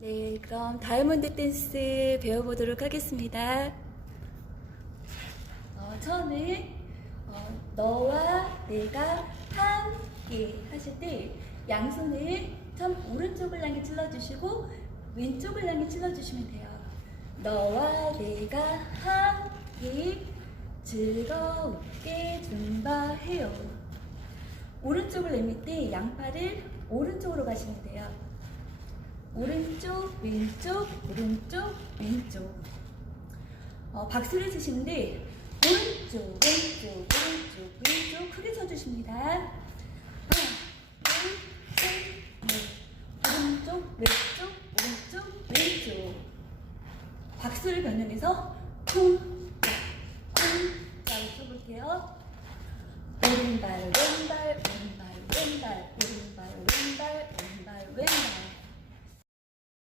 네, 그럼 다이아몬드 댄스 배워보도록 하겠습니다. 어, 처음에 어, 너와 내가 함께 하실 때 양손을 처음 오른쪽을 향해 찔러주시고 왼쪽을 향해 찔러주시면 돼요. 너와 내가 함께 즐겁게 줌바해요. 오른쪽을 내밀 때 양팔을 오른쪽으로 가시면 돼요. 오른쪽, 왼쪽, 오른쪽, 왼쪽. 어, 박수를 치시는데 오른쪽, 왼쪽, 오른쪽, 왼쪽 크게 쳐주십니다. 아, 네. 오른쪽, 왼쪽, 오른쪽, 왼쪽. 박수를 변형해서 쿵, 쿵. 자, 쳐볼게요.